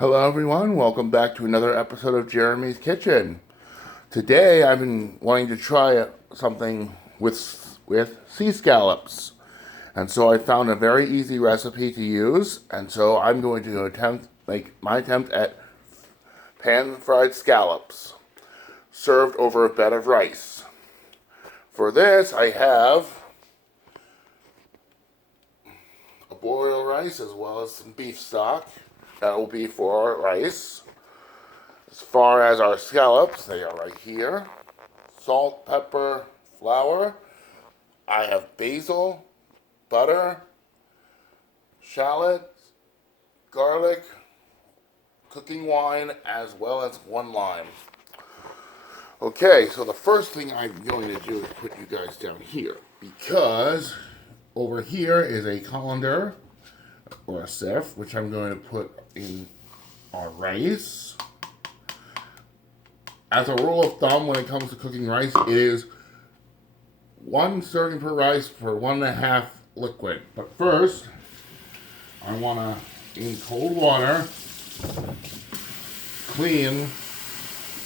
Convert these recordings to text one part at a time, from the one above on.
Hello everyone, welcome back to another episode of Jeremy's Kitchen. Today I've been wanting to try something with sea scallops. And so I found a very easy recipe to use, and so I'm going to make my attempt at pan-fried scallops served over a bed of rice. For this I have Arborio rice as well as some beef stock. That will be for our rice. As far as our scallops, they are right here. Salt, pepper, flour. I have basil, butter, shallot, garlic, cooking wine, as well as 1 lime. Okay, so the first thing I'm going to do is put you guys down here, because over here is a colander or a sieve, which I'm going to put in our rice. As a rule of thumb, when it comes to cooking rice, it is 1 serving per rice for 1.5 liquid. But first, I want to, in cold water, clean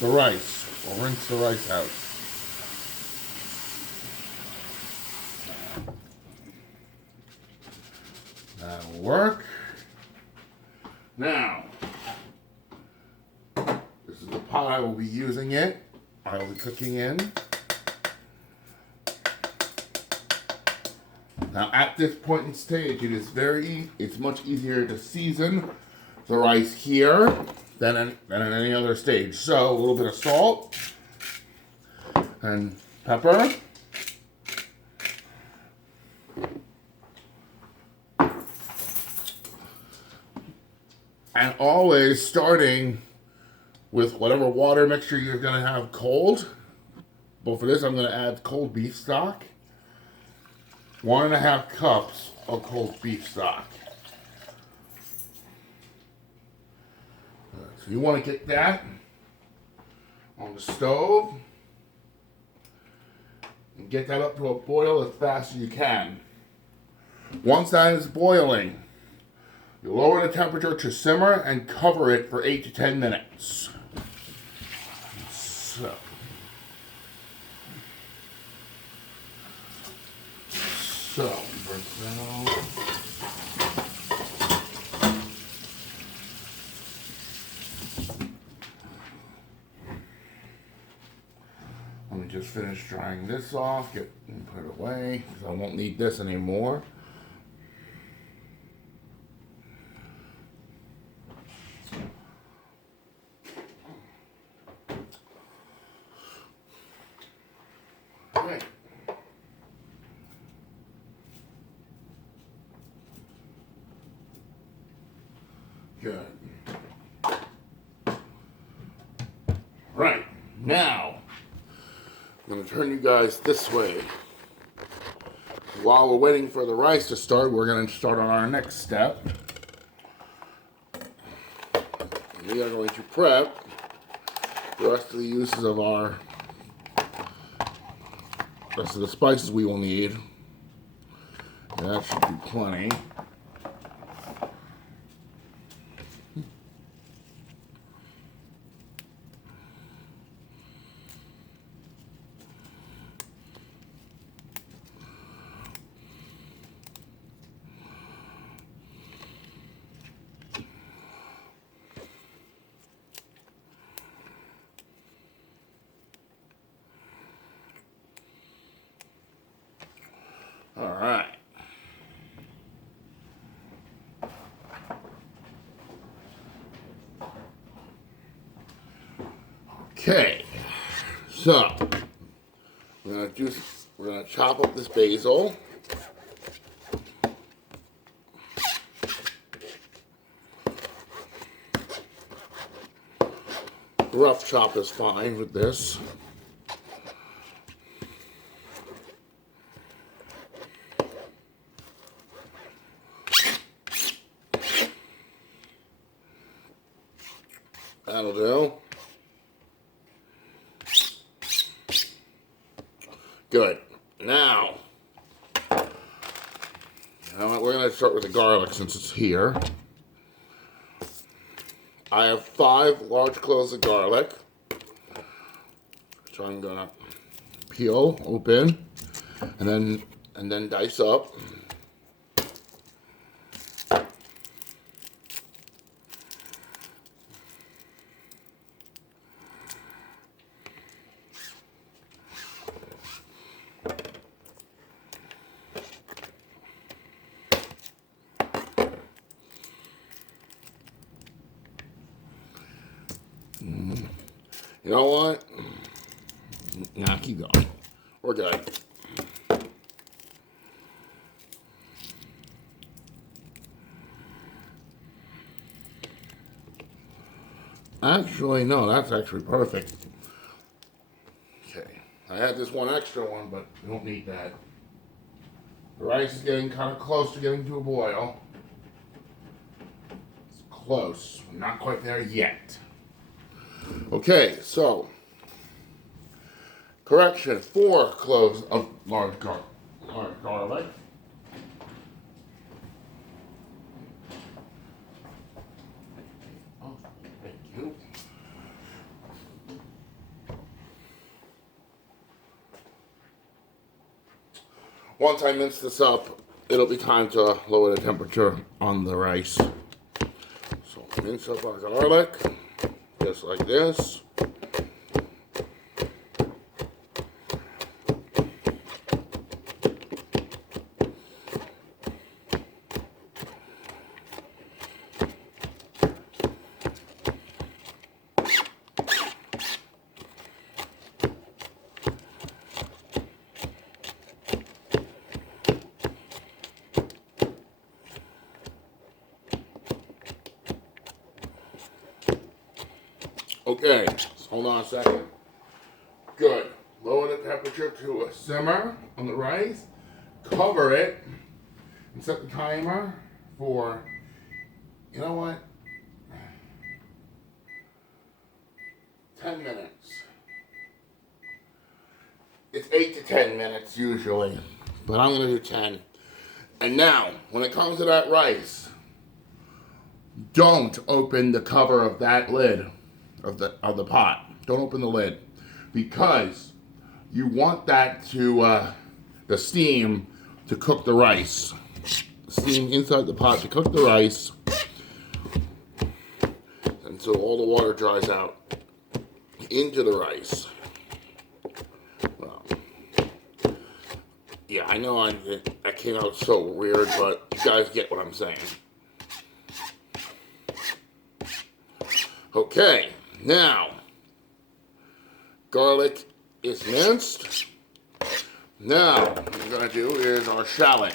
the rice, or rinse the rice out. That'll work. Now, this is the pot I will be using it. I will be cooking in. Now, at this point in stage, it's much easier to season the rice here than at any other stage. So, a little bit of salt and pepper. And always starting with whatever water mixture you're going to have cold. But for this, I'm going to add cold beef stock. 1.5 cups of cold beef stock. So you want to get that on the stove and get that up to a boil as fast as you can. Once that is boiling, you lower the temperature to simmer and cover it for 8 to 10 minutes. Break that out. Let me just finish drying this off, and put it away, because I won't need this anymore. Right. Good. Right. Now, I'm going to turn you guys this way. While we're waiting for the rice to start, we're going to start on our next step. We are going to prep the rest of the uses of our rest of the spices we will need. And that should be plenty. All right. Okay. So, we're gonna chop up this basil. Rough chop is fine with this. That'll do. Good. Now, we're going to start with the garlic since it's here. I have 5 large cloves of garlic, which I'm gonna peel open and then dice up. You know what? Nah, keep going. We're good. Actually, no, that's actually perfect. Okay. I had this one extra one, but we don't need that. The rice is getting kind of close to getting to a boil. It's close. We're not quite there yet. Okay, so correction, 4 cloves of large garlic. Oh, thank you. Once I mince this up, it'll be time to lower the temperature on the rice. So mince up our garlic, just like this. Okay, hold on a second. Good. Lower the temperature to a simmer on the rice. Cover it and set the timer for, you know what? 10 minutes. It's 8 to 10 minutes usually, but I'm gonna do 10. And now, when it comes to that rice, don't open the cover of that lid of the pot. Don't open the lid, because you want that to the steam to cook the rice. Steam inside the pot to cook the rice until all the water dries out into the rice. Well, yeah, I know that came out so weird, but you guys get what I'm saying. Okay, now garlic is minced. Now what we're going to do is our shallot.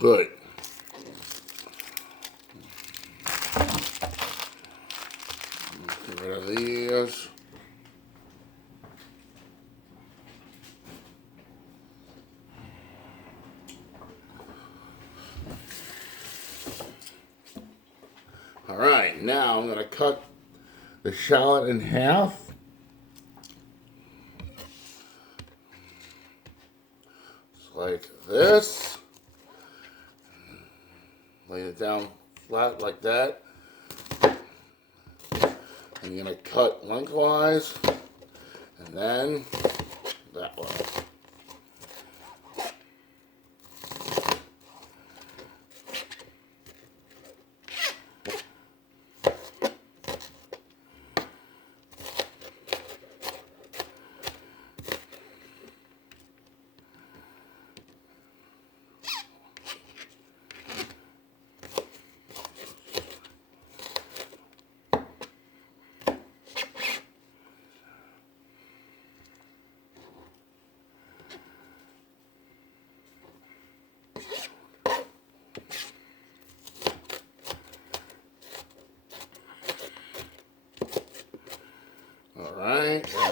Good. Get rid of these. All right, now I'm going to cut the shallot in half. Just like this. Lay it down flat like that. I'm going to cut lengthwise, and then that way.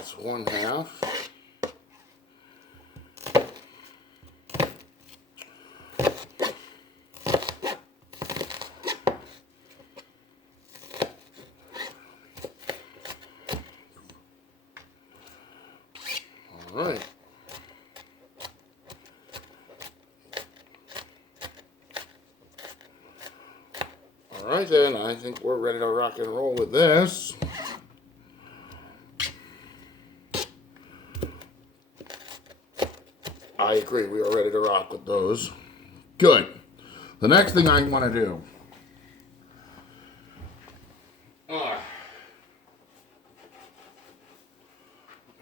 That's 1/2. All right. All right then, I think we're ready to rock and roll with this. I agree, we are ready to rock with those. Good. The next thing I want to do. And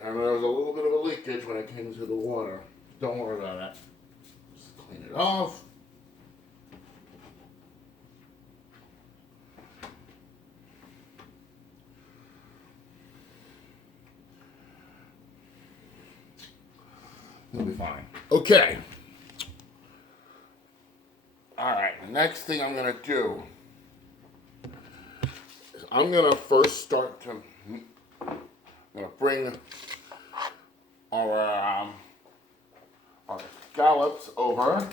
there was a little bit of a leakage when it came to the water. Don't worry about that. Just clean it off. It'll be fine. Okay. Alright, the next thing I'm going to do is I'm going to first start to bring our scallops over.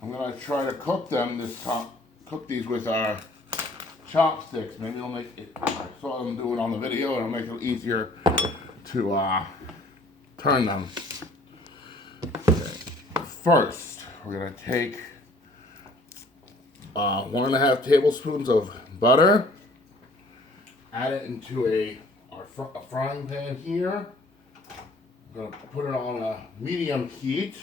I'm going to try to cook them this time. Cook these with our chopsticks. Maybe it'll make it. I saw them do it on the video, and it'll make it easier to turn them. Okay. First, we're going to take 1.5 tablespoons of butter. Add it into a frying pan here. I'm going to put it on a medium heat.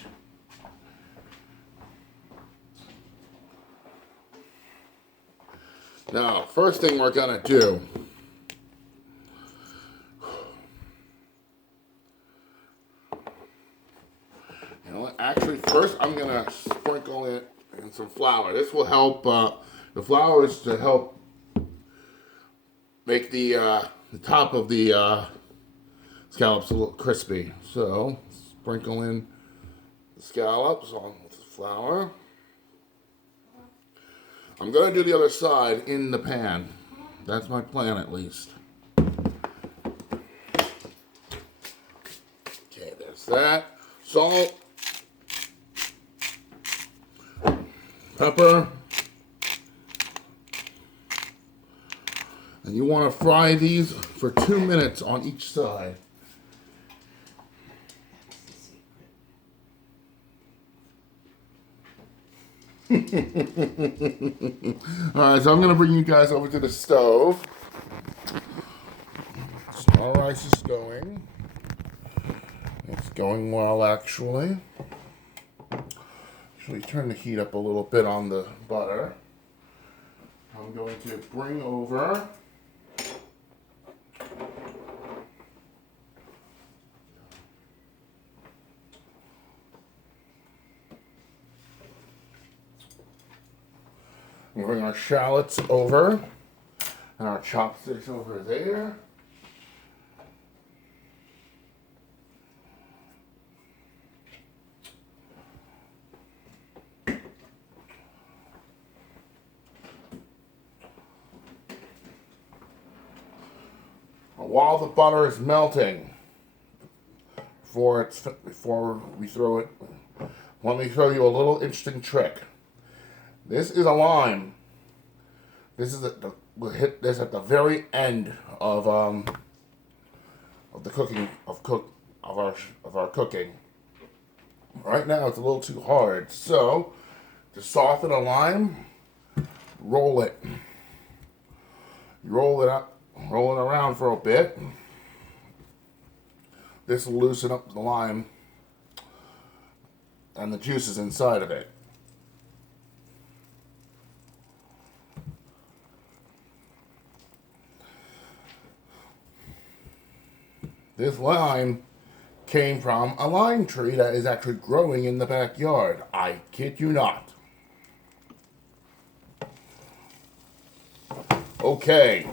Now, first thing we're going to do, actually first I'm going to sprinkle it in some flour. This will help, the flour is to help make the top of the scallops a little crispy. So, sprinkle in the scallops on with the flour. I'm going to do the other side in the pan. That's my plan, at least. Okay, there's that. Salt. Pepper. And you want to fry these for 2 minutes on each side. Alright, so I'm going to bring you guys over to the stove. Our rice is going. It's going well, actually. Actually, turn the heat up a little bit on the butter. I'm going to bring over we'll bring our shallots over and our chopsticks over there. While the butter is melting, before we throw it, let me show you a little interesting trick. This is a lime. This is we'll hit this at the very end of the cooking of our cooking. Right now it's a little too hard, so to soften a lime, roll it. You roll it up, roll it around for a bit. This will loosen up the lime and the juices inside of it. This lime came from a lime tree that is actually growing in the backyard. I kid you not. Okay.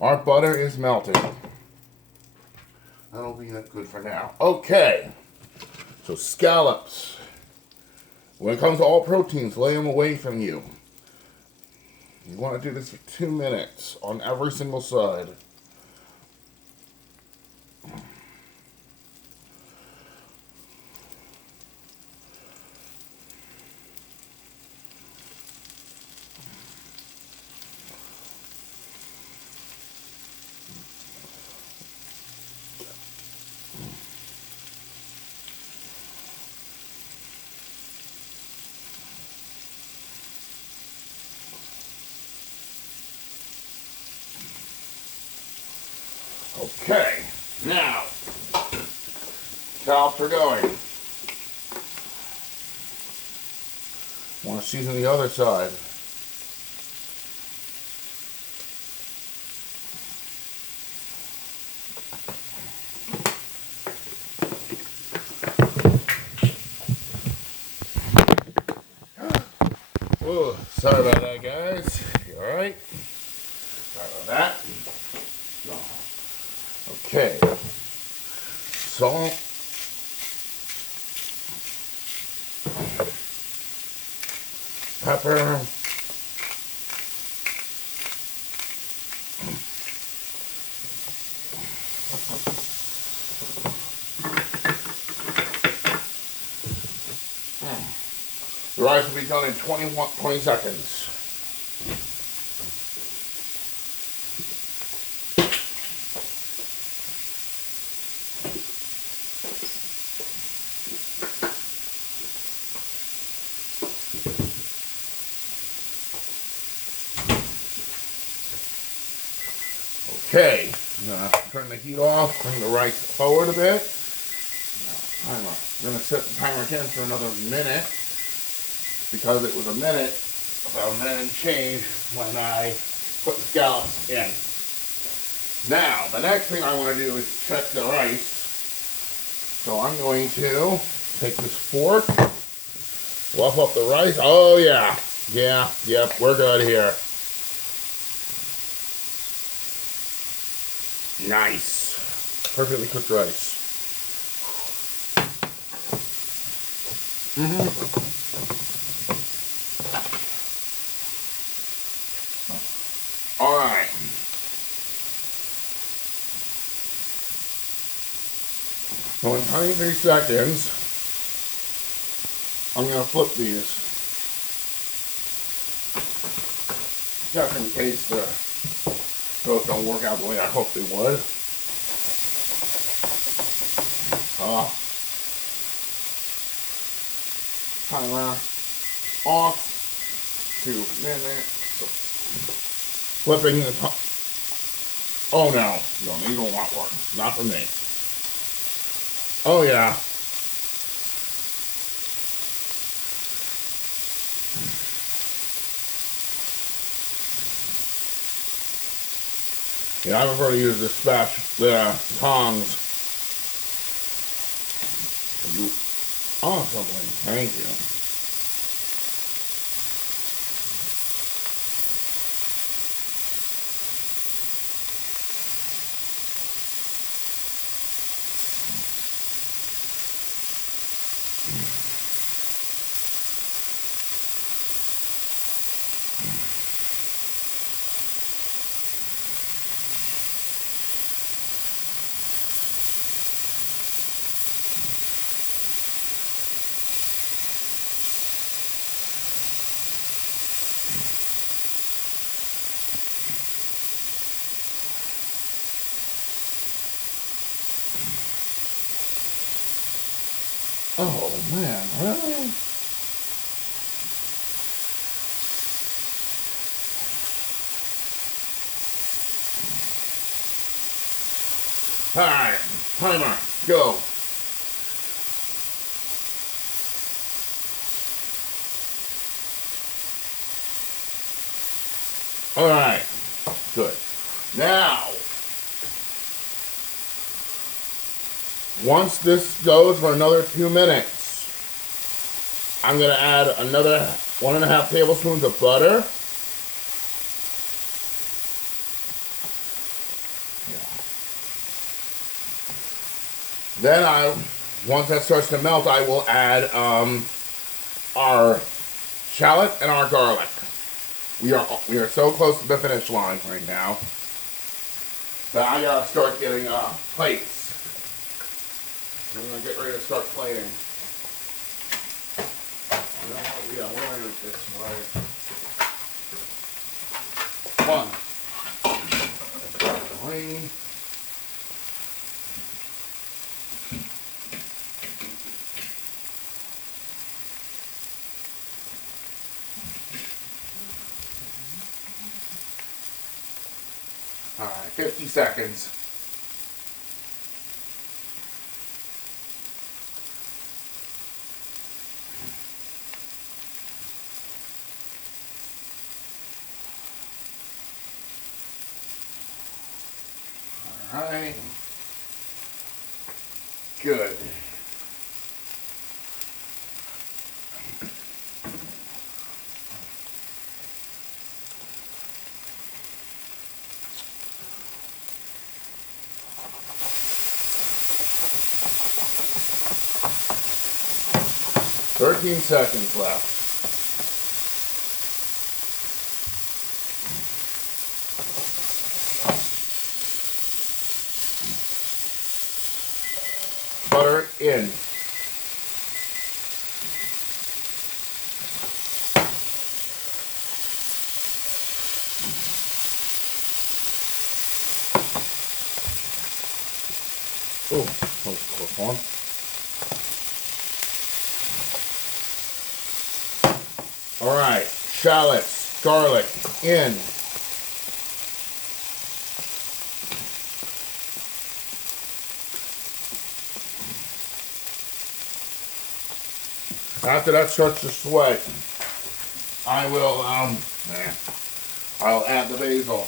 Our butter is melted. That'll be good for now. Okay. So scallops, when it comes to all proteins, lay them away from you. You want to do this for 2 minutes on every single side. Okay, now, scallops are going. Want to season the other side. Whoa, sorry about that, guys. You alright? Sorry about that. No. Okay. Salt. Pepper. The rice will be done in 20 seconds. Okay, I'm going to turn the heat off, bring the rice forward a bit. Now, I'm going to set the timer again for another minute, because it was about a minute and change when I put the scallops in. Now, the next thing I want to do is check the rice. So I'm going to take this fork, fluff up the rice. Oh yeah, yep, we're good here. Nice. Perfectly cooked rice. All right. So in 23 seconds, I'm going to flip these. Just in case those don't work out the way I hope they would. Timer off. 2 minutes. Flipping the top. Oh no, you don't want one. Not for me. Oh yeah. Yeah, I prefer to use the tongs. Awesome, thank you. Oh man, really? Alright, timer, go. Alright, good. Now, once this goes for another 2 minutes, I'm going to add another 1.5 tablespoons of butter. Then Once that starts to melt, I will add our shallot and our garlic. We are so close to the finish line right now. But I gotta start getting plates. I'm gonna get ready to start plating. Yeah, we're gonna do it this way. One. Three. All right, 50 seconds. All right. Good. Thirteen seconds left. Butter in. Oh, that was a close one. All right, shallots, garlic in. After that starts to sweat, I will I'll add the basil.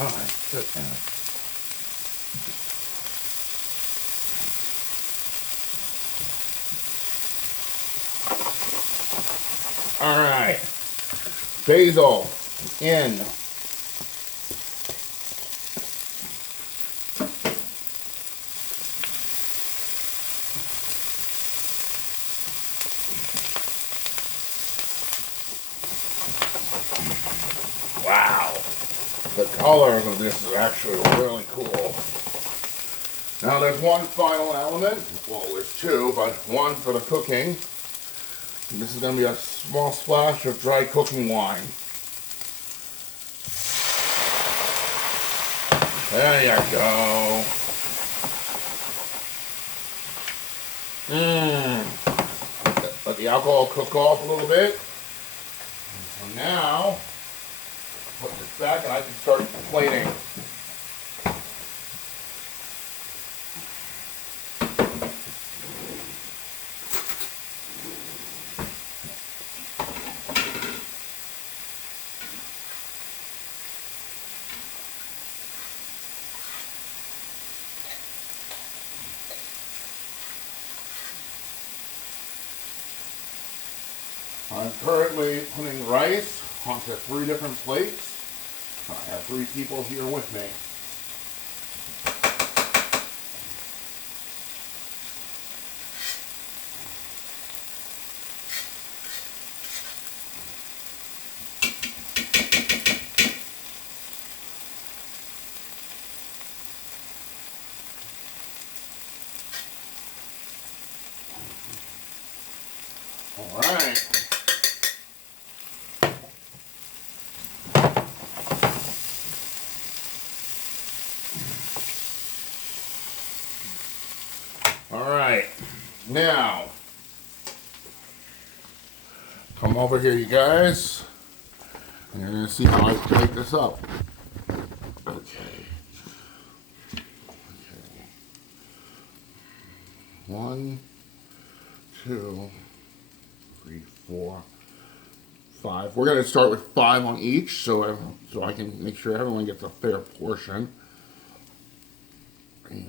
All right, good. All right, basil in. Wow, the color of this is actually really cool. Now there's one final element, well there's two, but one for the cooking. And this is going to be a small splash of dry cooking wine. There you go. Let the alcohol cook off a little bit. And so now, put this back and I can start plating. I'm currently putting rice onto 3 different plates. I have 3 people here with me. All right. All right, now, come over here, you guys, and you're going to see how I plate this up. Okay. 1, 2, 3, 4, 5. We're going to start with 5 on each, so I can make sure everyone gets a fair portion. 3.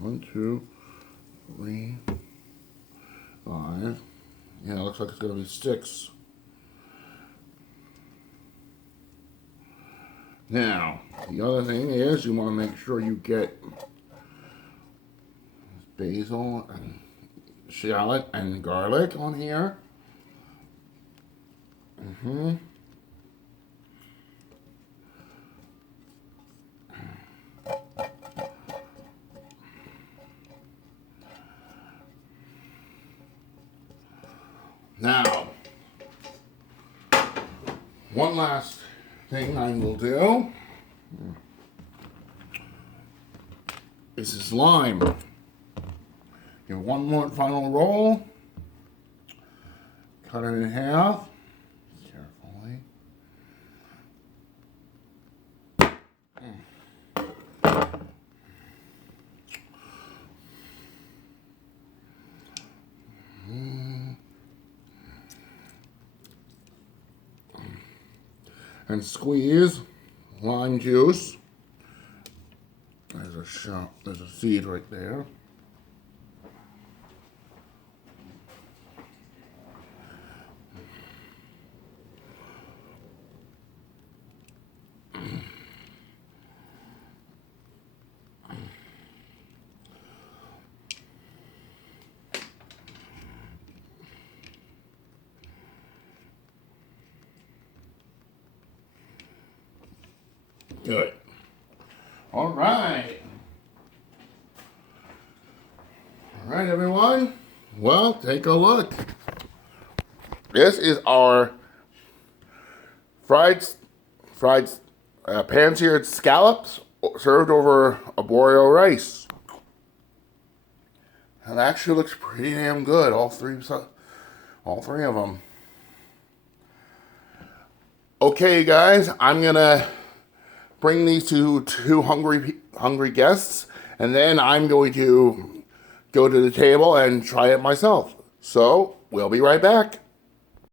1, 2, 3, 5. Yeah, it looks like it's going to be 6. Now, the other thing is you want to make sure you get basil and shallot and garlic on here. Now, one last thing I will do is this lime. Give one more final roll. Cut it in half. Carefully. And squeeze lime juice. There's a seed right there. Good. All right. All right, everyone. Well, take a look. This is our fried pan seared scallops served over arborio rice. And it actually looks pretty damn good. All three of them. Okay, guys, I'm gonna bring these to two hungry guests, and then I'm going to go to the table and try it myself. So, we'll be right back.